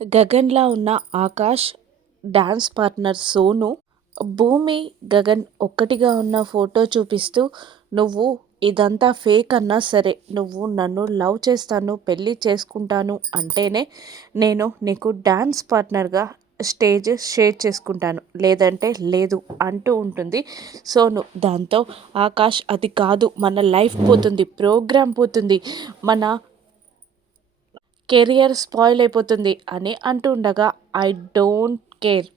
గగన్‌లా ఉన్న Akash, dance partner Sonu, భూమి, గగన్ ఒక్కటిగా ఉన్న ఫోటో చూపిస్తూ, "నువ్వు ఇదంతా ఫేక్ అన్నా సరే, నువ్వు నన్ను లవ్ చేస్తాను, పెళ్లి చేసుకుంటాను అంటేనే నేను నీకు డాన్స్ పార్ట్నర్‌గా స్టేజ్ షేర్ చేసుకుంటాను. లేదంటే లేదు" అంటూ ఉంటుంది సోను. దాంతో ఆకాష్, "అది కాదు, మన లైఫ్ పోతుంది, ప్రోగ్రామ్ పోతుంది, మన కెరియర్ స్పాయిల్ అయిపోతుంది" అని అంటూ ఉండగా, "ఐ డోంట్ కేర్.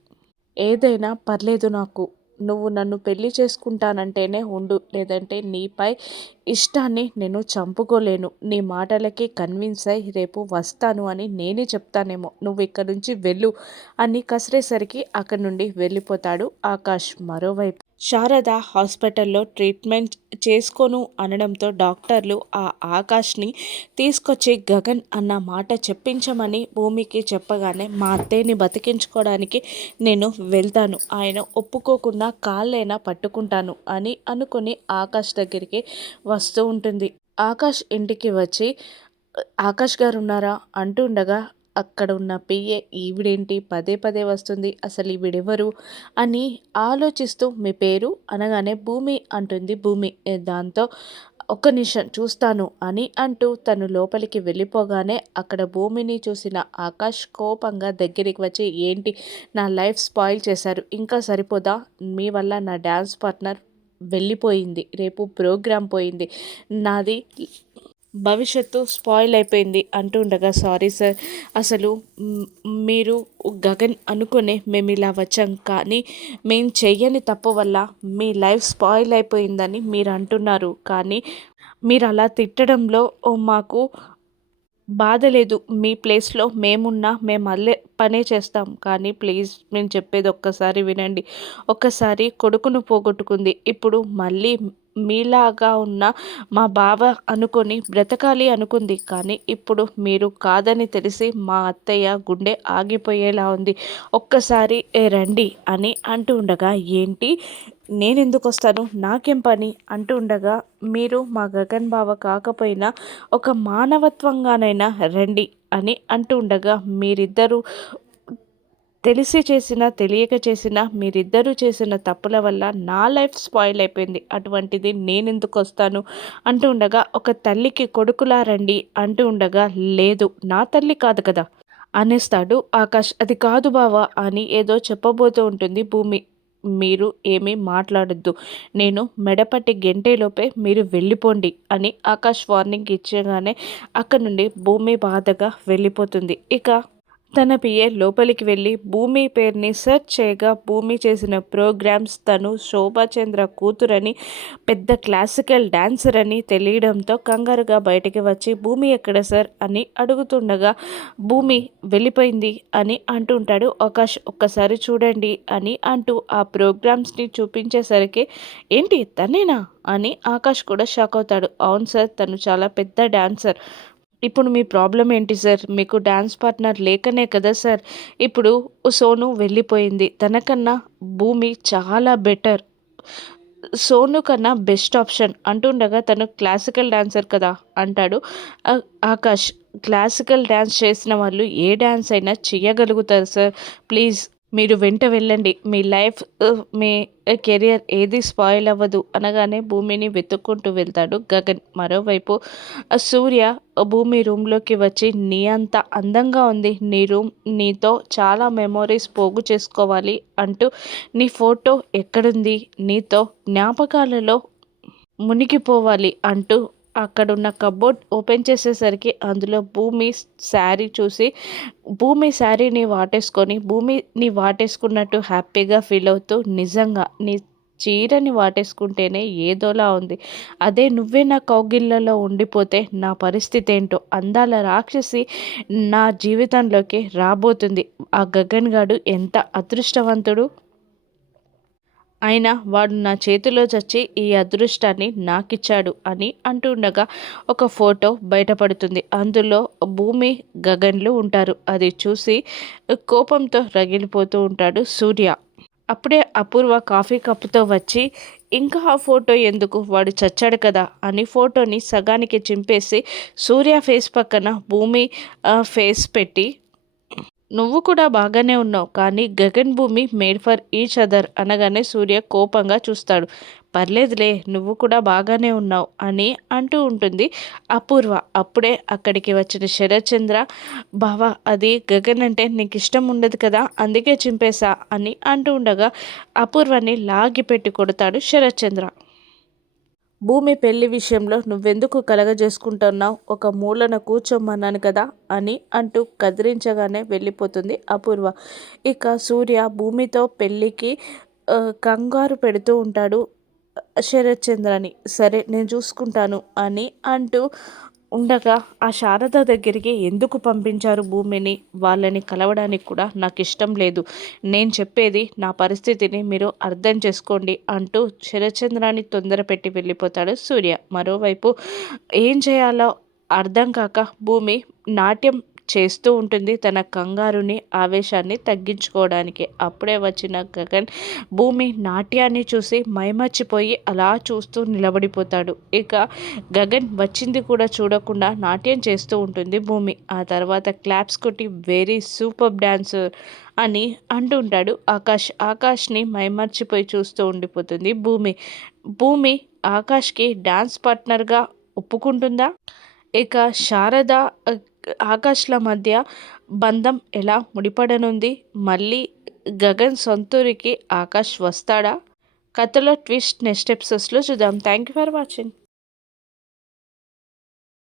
ఏదైనా పర్లేదు నాకు. నువ్వు నన్ను పెళ్లి చేసుకుంటానంటేనే ఉండు. లేదంటే నీపై ఇష్టాన్ని నేను చంపుకోలేను. నీ మాటలకి కన్విన్స్ అయ్యి రేపు వస్తాను అని నేనే చెప్తానేమో. నువ్వు ఇక్కడి నుంచి వెళ్ళు" అని కసిరేసరికి అక్కడి నుండి వెళ్ళిపోతాడు ఆకాష్. మరోవైపు శారద హాస్పిటల్లో ట్రీట్మెంట్ చేసుకోను అనడంతో డాక్టర్లు ఆ ఆకాష్ని తీసుకొచ్చి గగన్ అన్న మాట చెప్పించమని భూమికి చెప్పగానే, "మా అత్తయ్యని బతికించుకోవడానికి నేను వెళ్తాను. ఆయన ఒప్పుకోకున్నా కాళ్ళైనా పట్టుకుంటాను" అని అనుకుని ఆకాష్ దగ్గరికి వస్తూ ఉంటుంది. ఆకాష్ ఇంటికి వచ్చి, "ఆకాష్ గారు ఉన్నారా?" అంటూ ఉండగా అక్కడ ఉన్న పిఏ, "ఈవిడేంటి పదే పదే వస్తుంది, అసలు ఈవిడెవరు" అని ఆలోచిస్తూ, "మీ పేరు?" అనగానే "భూమి" అంటుంది భూమి. దాంతో "ఒక్క నిమిషం చూస్తాను" అని అంటూ తను లోపలికి వెళ్ళిపోగానే అక్కడ భూమిని చూసిన ఆకాష్ కోపంగా దగ్గరికి వచ్చి, "ఏంటి నా లైఫ్ స్పాయిల్ చేశారు, ఇంకా సరిపోదా? మీ వల్ల నా డ్యాన్స్ పార్ట్నర్ వెళ్ళిపోయింది, రేపు ప్రోగ్రామ్ పోయింది, నాది భవిష్యత్తు స్పాయిల్ అయిపోయింది" అంటూ ఉండగా, "సారీ సార్, అసలు మ్, మీరు గగన్ అనుకునే మేము ఇలా వచ్చాం, కానీ మేము చెయ్యని తప్పు వల్ల మీ లైఫ్ స్పాయిల్ అయిపోయిందని మీరు అంటున్నారు, కానీ మీరు అలా తిట్టడంలో మాకు బాధ లేదు. మీ ప్లేస్‌లో మేమున్నా మేము అల్లే పనే చేస్తాం. కానీ ప్లీజ్ నేను చెప్పేది ఒక్కసారి వినండి. ఒక్కసారి కొడుకును పోగొట్టుకుంది. ఇప్పుడు మళ్ళీ మీలాగా ఉన్న మా బావ అనుకోని బ్రతకాలి అనుకుంది. కానీ ఇప్పుడు మీరు కాదని తెలిసి మా అత్తయ్య గుండె ఆగిపోయేలా ఉంది. ఒక్కసారి రండి" అని అంటూ ఉండగా, "ఏంటి? నేనెందుకొస్తాను? నాకేం పని?" అంటూ ఉండగా, "మీరు మా గగన్ బావ కాకపోయినా ఒక మానవత్వంగానైనా రండి" అని అంటూ ఉండగా, "మీరిద్దరూ తెలిసి చేసినా, తెలియక చేసినా, మీరిద్దరూ చేసిన తప్పుల వల్ల నా లైఫ్ స్పాయిల్ అయిపోయింది. అటువంటిది నేనెందుకొస్తాను" అంటూ ఉండగా, "ఒక తల్లికి కొడుకులా రండి" అంటూ ఉండగా, "లేదు, నా తల్లి కాదు కదా" అనేస్తాడు ఆకాష్. "అది కాదు బావ" అని ఏదో చెప్పబోతూ ఉంటుంది భూమి. "మీరు ఏమీ మాట్లాడొద్దు. నేను మెడపట్టి గెంటేలోపే మీరు వెళ్ళిపోండి" అని ఆకాష్ వార్నింగ్ ఇచ్చగానే అక్కడి నుండి భూమి బాధగా వెళ్ళిపోతుంది. ఇక తన పిఏ లోపలికి వెళ్ళి భూమి పేరుని సెర్చ్ చేయగా, భూమి చేసిన ప్రోగ్రామ్స్ తను శోభాచంద్ర కూతురని, పెద్ద క్లాసికల్ డాన్సర్ అని తెలియడంతో కంగారుగా బయటికి వచ్చి, "భూమి ఎక్కడ సార్" అని అడుగుతుండగా, "భూమి వెళ్ళిపోయింది" అని అంటుంటాడు ఆకాష్. "ఒక్కసారి చూడండి" అని అంటూ ఆ ప్రోగ్రామ్స్ని చూపించేసరికి, "ఏంటి తనేనా?" అని ఆకాష్ కూడా షాక్ అవుతాడు. "అవును సార్, తను చాలా పెద్ద డాన్సర్. ఇప్పుడు మీ ప్రాబ్లం ఏంటి సార్? మీకు డాన్స్ పార్ట్నర్ లేకనే కదా సార్ ఇప్పుడు సోను వెళ్ళిపోయింది. తనకన్నా భూమి చాలా బెటర్. సోను కన్నా బెస్ట్ ఆప్షన్" అంటుండగా, "తను క్లాసికల్ డాన్సర్ కదా" అంటాడు ఆ ఆకాష్. "క్లాసికల్ డాన్స్ చేసిన వాళ్ళు ఏ డాన్స్ అయినా చెయ్యగలుగుతారు సార్. ప్లీజ్ మీరు వెంట వెళ్ళండి. మీ లైఫ్ మీ కెరియర్ ఏది స్పాయిల్ అవ్వదు" అనగానే భూమిని వెతుక్కుంటూ వెళ్తాడు గగన్. మరోవైపు సూర్య భూమి రూమ్లోకి వచ్చి, "నీ అంత అందంగా ఉంది నీ రూమ్, నీతో చాలా మెమోరీస్ పోగు చేసుకోవాలి అంటూ, నీ ఫోటో ఎక్కడుంది, నీతో జ్ఞాపకాలలో మునిగిపోవాలి" అంటూ అక్కడున్న కబోర్డ్ ఓపెన్ చేసేసరికి అందులో భూమి శారీ చూసి, భూమి శారీని వాటేసుకొని, భూమిని వాటేసుకున్నట్టు హ్యాపీగా ఫీల్ అవుతూ, "నిజంగా నీ చీరని వాటేసుకుంటేనే ఏదోలా ఉంది. అదే నువ్వే నా కౌగిళ్ళలో ఉండిపోతే నా పరిస్థితి ఏంటో, అందాల రాక్షసి నా జీవితంలోకి రాబోతుంది. ఆ గగన్ గాడు ఎంత అదృష్టవంతుడు. అయినా వాడు నా చేతిలో చచ్చి ఈ అదృష్టాన్ని నాకిచ్చాడు" అని అంటుండగా ఒక ఫోటో బయటపడుతుంది. అందులో భూమి, గగన్లు ఉంటారు. అది చూసి కోపంతో రగిలిపోతూ ఉంటాడు సూర్య. అప్పుడే అపూర్వ కాఫీ కప్పుతో వచ్చి, "ఇంకా ఆ ఫోటో ఎందుకు, వాడు చచ్చాడు కదా" అని ఫోటోని సగానికి చింపేసి సూర్య ఫేస్ పక్కన భూమి ఫేస్ పెట్టి, నువ్వు కూడా బాగానే ఉన్నావు. కానీ గగన్, భూమి మేడ్ ఫర్ ఈచ్ అదర్ అనగానే సూర్య కోపంగా చూస్తాడు. పర్లేదులే నువ్వు కూడా బాగానే ఉన్నావు అని అంటూ ఉంటుంది అపూర్వ. అప్పుడే అక్కడికి వచ్చిన శరత్చంద్ర, బావా అది గగన్ అంటే నీకు ఇష్టం ఉండదు కదా అందుకే చింపేశా అని అంటూ ఉండగా అపూర్వని లాగి పెట్టి కొడతాడు శరత్చంద్ర. భూమి పెళ్లి విషయంలో నువ్వెందుకు కలగజేసుకుంటున్నావు? ఒక మూలన కూర్చోమన్నాను కదా అని అంటూ కదిలించగానే వెళ్ళిపోతుంది అపూర్వ. ఇక సూర్య భూమితో పెళ్ళికి కంగారు పెడుతూ ఉంటాడు శరత్చంద్రని. సరే నేను చూసుకుంటాను అని అంటూ ఉండగా ఆ శారద దగ్గరికి ఎందుకు పంపించారు భూమిని? వాళ్ళని కలవడానికి కూడా నాకు ఇష్టం లేదు. నేను చెప్పేది నా పరిస్థితిని మీరు అర్థం చేసుకోండి అంటూ శరత్చంద్రాన్ని తొందర పెట్టి వెళ్ళిపోతాడు సూర్య. మరోవైపు ఏం చేయాలో అర్థం కాక భూమి నాట్యం చేస్తూ ఉంటుంది తన కంగారుని, ఆవేశాన్ని తగ్గించుకోవడానికి. అప్పుడే వచ్చిన గగన్ భూమి నాట్యాన్ని చూసి మైమర్చిపోయి అలా చూస్తూ నిలబడిపోతాడు. ఇక గగన్ వచ్చింది కూడా చూడకుండా నాట్యం చేస్తూ ఉంటుంది భూమి. ఆ తర్వాత క్లాప్స్ కొట్టి వెరీ సూపర్ డ్యాన్స్ అని అంటుంటాడు ఆకాష్. ఆకాష్ని మైమర్చిపోయి చూస్తూ ఉండిపోతుంది భూమి. భూమి ఆకాష్కి డాన్స్ పార్ట్నర్గా ఒప్పుకుంటుందా? ఇక శారద ఆకాష్ల మధ్య బంధం ఎలా ముడిపడనుంది? మళ్ళీ గగన్ సొంతూరికి ఆకాష్ వస్తాడా? కథలో ట్విస్ట్ నెక్స్ట్ ఎపిసోడ్స్లో చూద్దాం. Thank you for watching.